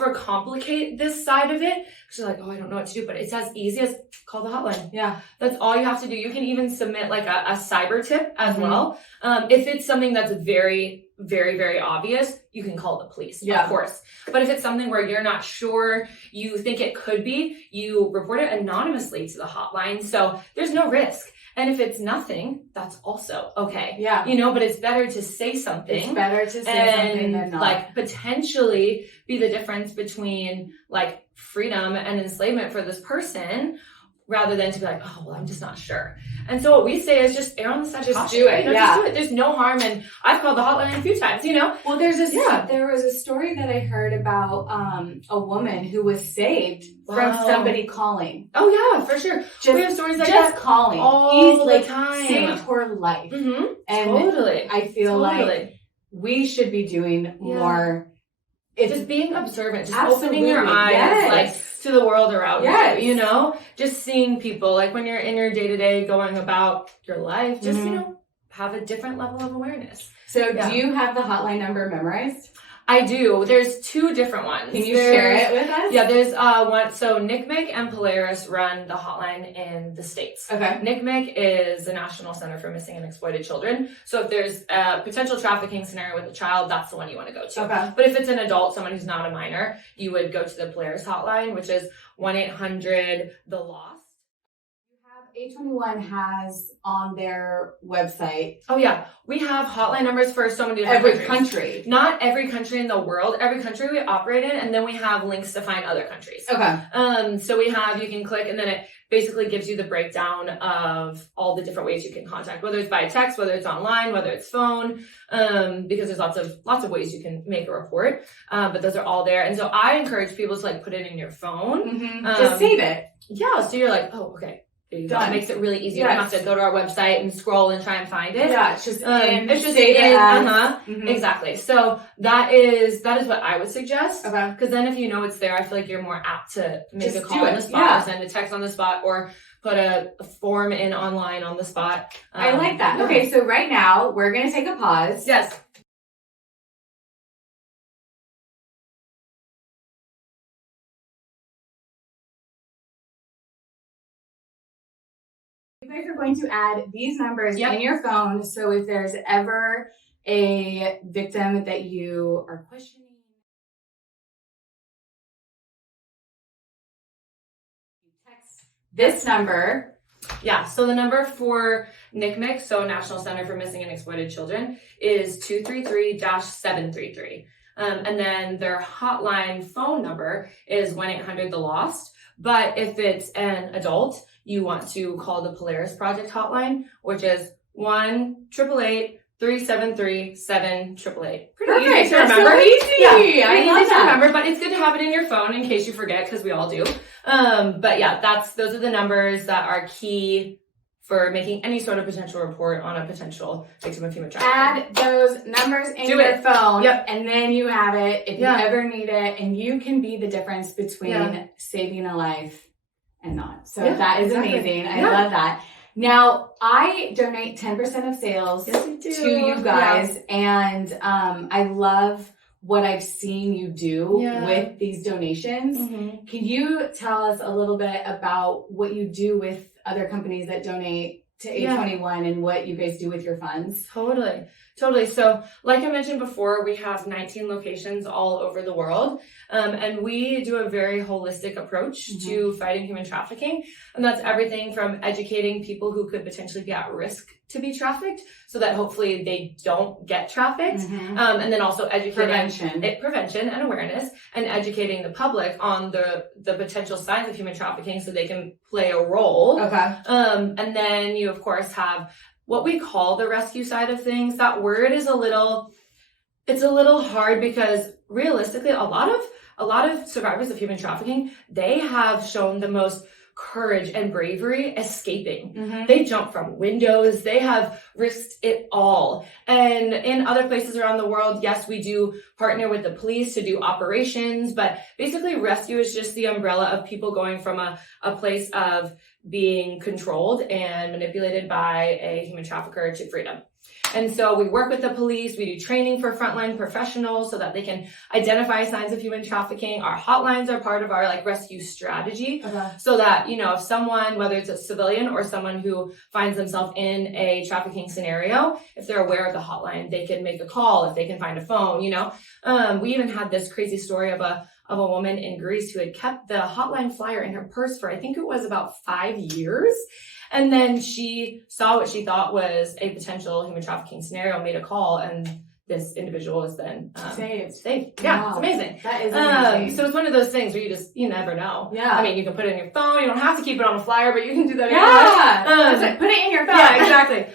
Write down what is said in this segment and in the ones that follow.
overcomplicate this side of it, because you're like, oh, I don't know what to do, but it's as easy as call the hotline. Yeah. That's all you have to do. You can even submit like a cyber tip as well. If it's something that's very, very, very obvious, you can call the police, of course. But if it's something where you're not sure, you think it could be, you report it anonymously to the hotline. So there's no risk. And if it's nothing, that's also okay. Yeah. You know, but it's better to say something. It's better to say something than not. Like potentially be the difference between like freedom and enslavement for this person, rather than to be like, oh, well, I'm just not sure. And so what we say is just err on the side of caution. Do it. You know, just do it. There's no harm. And I've called the hotline a few times, you know? Well, there was a story that I heard about a woman who was saved from somebody calling. Oh, yeah, for sure. We have stories like that. Just calling. All the time. Saved her life. Mm-hmm. And totally. I feel like we should be doing more. Just being observant, just opening your eyes, like, to the world around you, you know? Just seeing people, like, when you're in your day-to-day going about your life, just, you know, have a different level of awareness. So do you have the hotline number memorized? I do. There's two different ones. Can you share it with us? Yeah, there's one. So NCMEC and Polaris run the hotline in the States. Okay. NCMEC is the National Center for Missing and Exploited Children. So if there's a potential trafficking scenario with a child, that's the one you want to go to. Okay. But if it's an adult, someone who's not a minor, you would go to the Polaris hotline, which is 1-800-THE-LOST. A21 has on their website. Oh yeah, we have hotline numbers for so many different every countries. country. Not every country in the world. Every country we operate in, and then we have links to find other countries. Okay. So we have, you can click, and then it basically gives you the breakdown of all the different ways you can contact, whether it's by text, whether it's online, whether it's phone, because there's lots of ways you can make a report. But those are all there. And so I encourage people to like put it in your phone. Just save it. Yeah. So you're like, oh, okay. That makes it really easy. You don't have to go to our website and scroll and try and find it. Yeah, it's just it's just in. Exactly. So that is what I would suggest. Okay. Because then if you know it's there, I feel like you're more apt to make a call on the spot, or send a text on the spot, or put a form in online on the spot. I like that. Yeah. Okay, so right now we're gonna take a pause. Yes. You guys are going to add these numbers in your phone, so if there's ever a victim that you are questioning, you text this number. Yeah, so the number for NCMEC, so National Center for Missing and Exploited Children, is 233-733. And then their hotline phone number is 1-800-THE-LOST. But if it's an adult, you want to call the Polaris Project hotline, which is 1-888-373-7888. Pretty easy to remember. So easy. Yeah, I love easy to remember, but it's good to have it in your phone in case you forget, because we all do. But yeah, those are the numbers that are key for making any sort of potential report on a potential victim of human trafficking. Add those numbers in your phone, and then you have it if you ever need it, and you can be the difference between saving a life and not. So that is amazing. I love that. Now, I donate 10% of sales to you guys, and I love what I've seen you do with these donations. Can you tell us a little bit about what you do with other companies that donate to A21 and what you guys do with your funds? Totally. So like I mentioned before, we have 19 locations all over the world. And we do a very holistic approach to fighting human trafficking. And that's everything from educating people who could potentially be at risk to be trafficked, so that hopefully they don't get trafficked. And then also educating prevention and awareness, and educating the public on the potential signs of human trafficking so they can play a role. And then you of course have what we call the rescue side of things. That word is a little hard, because realistically a lot of survivors of human trafficking, they have shown the most courage and bravery escaping. They jump from windows. They have risked it all. And in other places around the world, yes, we do partner with the police to do operations, but basically rescue is just the umbrella of people going from a place of being controlled and manipulated by a human trafficker to freedom. And so we work with the police, we do training for frontline professionals so that they can identify signs of human trafficking. Our hotlines are part of our like rescue strategy, so that, you know, if someone, whether it's a civilian or someone who finds themselves in a trafficking scenario, if they're aware of the hotline, they can make a call if they can find a phone, you know. We even had this crazy story of a woman in Greece who had kept the hotline flyer in her purse for, I think it was about 5 years. And then she saw what she thought was a potential human trafficking scenario, made a call, and this individual was then saved. Yeah, wow. It's amazing. That is amazing. So it's one of those things where you never know. Yeah. I mean, you can put it in your phone. You don't have to keep it on a flyer, but you can do that. Yeah. Put it in your phone. Yeah, exactly.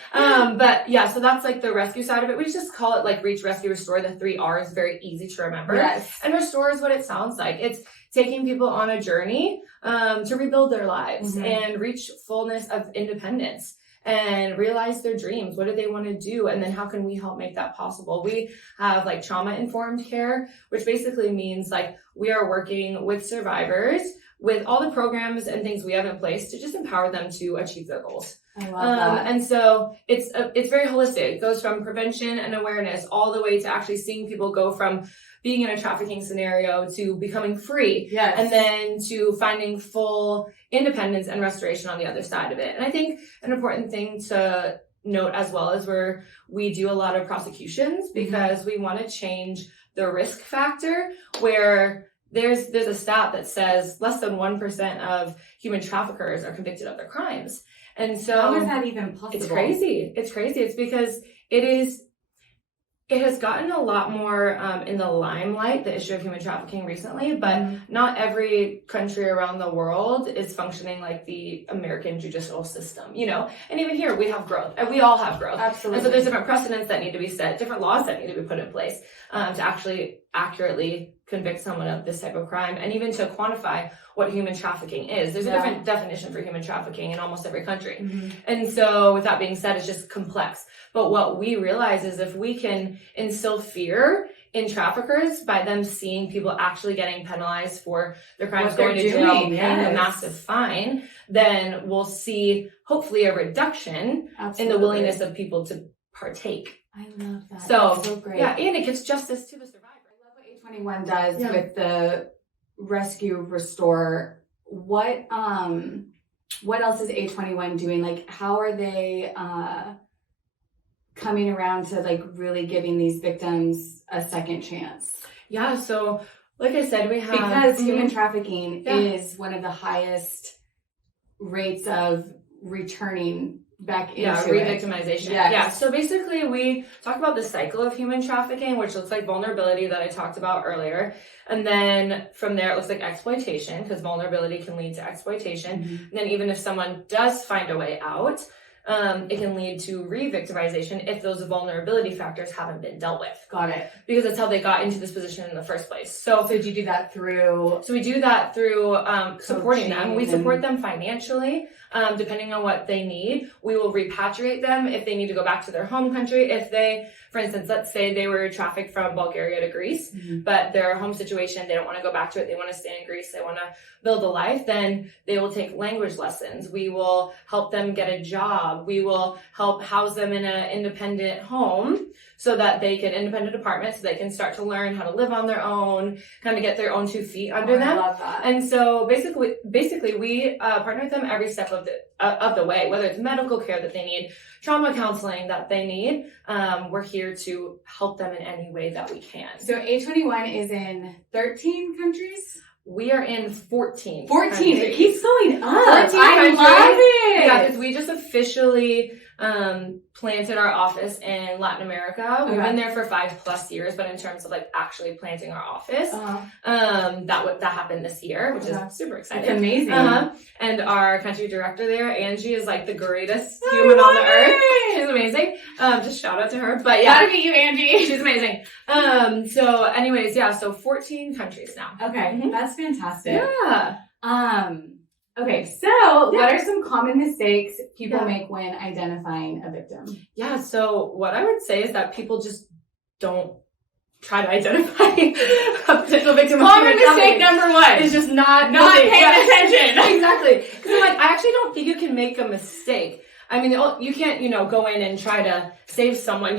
But yeah, so that's like the rescue side of it. We just call it like reach, rescue, restore. The 3 R's, very easy to remember. Yes. And restore is what it sounds like. It's taking people on a journey to rebuild their lives and reach fullness of independence and realize their dreams. What do they want to do? And then how can we help make that possible? We have like trauma-informed care, which basically means like we are working with survivors with all the programs and things we have in place to just empower them to achieve their goals. I love that. And so it's very holistic. It goes from prevention and awareness all the way to actually seeing people go from being in a trafficking scenario to becoming free. Yes. And then to finding full independence and restoration on the other side of it. And I think an important thing to note as well is we do a lot of prosecutions because we want to change the risk factor, where there's a stat that says less than 1% of human traffickers are convicted of their crimes. And so how is that even possible? It's crazy. It's because it has gotten a lot more in the limelight, the issue of human trafficking recently, but not every country around the world is functioning like the American judicial system, you know? And even here, we have growth, and we all have growth. Absolutely. And so there's different precedents that need to be set, different laws that need to be put in place to actually accurately convict someone of this type of crime, and even to quantify what human trafficking is. There's a different definition for human trafficking in almost every country. And so with that being said, it's just complex. But what we realize is if we can instill fear in traffickers by them seeing people actually getting penalized for their crimes, going to jail, paying a massive fine, then we'll see hopefully a reduction in the willingness of people to partake. I love that. So great. Yeah, and it gives justice to the survivor. I love what A21 does with the rescue restore. What else is A21 doing? Like, how are they coming around to like really giving these victims a second chance? Yeah, so like I said, we have because human trafficking is one of the highest rates of returning back into re-victimization. Yeah. So basically we talk about the cycle of human trafficking, which looks like vulnerability that I talked about earlier. And then from there, it looks like exploitation, because vulnerability can lead to exploitation. And then even if someone does find a way out, it can lead to re-victimization if those vulnerability factors haven't been dealt with. Got it. Because that's how they got into this position in the first place. So do you do that through? So we do that through supporting them. We support them financially, depending on what they need. We will repatriate them if they need to go back to their home country. If they, for instance, let's say they were trafficked from Bulgaria to Greece, but their home situation, they don't want to go back to it. They want to stay in Greece. They want to build a life. Then they will take language lessons. We will help them get a job. We will help house them in an independent home so that they can, independent apartment, so they can start to learn how to live on their own, kind of get their own 2 feet under them. I love that. And so basically we partner with them every step of the way, whether it's medical care that they need, trauma counseling that they need. We're here to help them in any way that we can. So A21 is in 13 countries? We are in 14 countries. It keeps going up. I love it. Yeah, because we just officially planted our office in Latin America. We've been there for 5+ years, but in terms of like actually planting our office, that happened this year, which is super exciting. It's amazing. And our country director there, Angie, is like the greatest human on the earth. She's amazing. Just shout out to her. But yeah, gotta meet you, Angie. She's amazing. So anyways, so 14 countries now. Okay, that's fantastic. Yeah. Okay, so what are some common mistakes people make when identifying a victim? Yeah, so what I would say is that people just don't try to identify a potential victim of common human mistake trafficking number one is just not paying attention. Exactly. Because I'm like, I actually don't think you can make a mistake. I mean, you can't, go in and try to save someone.